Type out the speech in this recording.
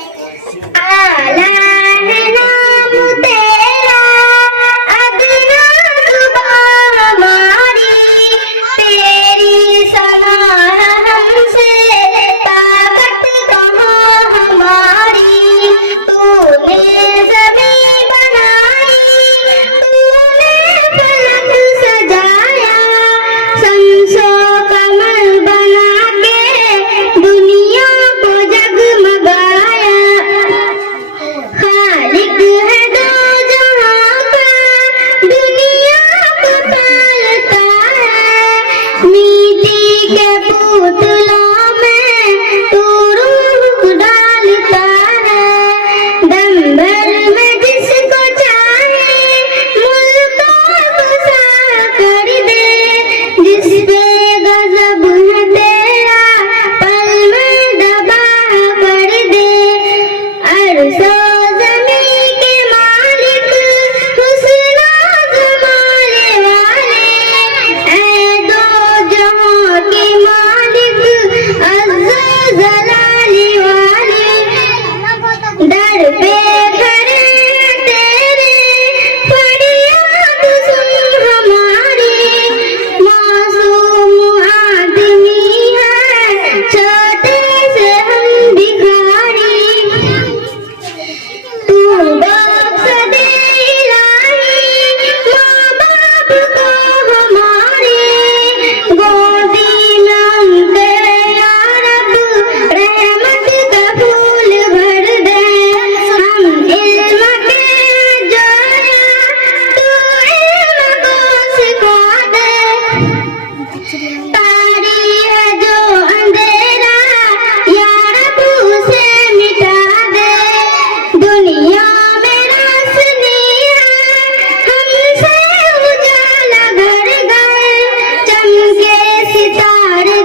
आला है नाम तेरा अदना सुबह हमारी, तेरी सलाह हमसे ताकत कहाँ हमारी। तूने ज़मीं बनाई, तूने फलक सजाया, शम्सो कमर बना के दुनिया को जगमगाया। खालिक है दो जहां का, दुनिया को पालता है। मिट्टी के पुतलों में तू रूह डालता है। दम भर में जिसको चाहे मुल्कों को साफ कर दे, जिस पे गजब है तेरा पल में दबा कर दे। अर्शो ज़मीं के मालिक हुस्न ज़माने वाले, ऐ दो जहां के मालिक अज़्ज़ो ज़लाले वाले। दर पे खड़े हैं तेरे, फरियाद सुन हमारी। मासूम आदमी है, छोटे से हम भिखारी। तू बख्श दे इलाही माँ बाप को हमारे, गोदी में उनके या रब रहमत का फूल भर दे। हम इल्म के जोया, तू इल्म को सिखा दे। तारी है जो अंधेरा, या रब उसे मिटा दे। दुनिया में रोशनी है, हमसे उजाला घर गए, चमके सितारे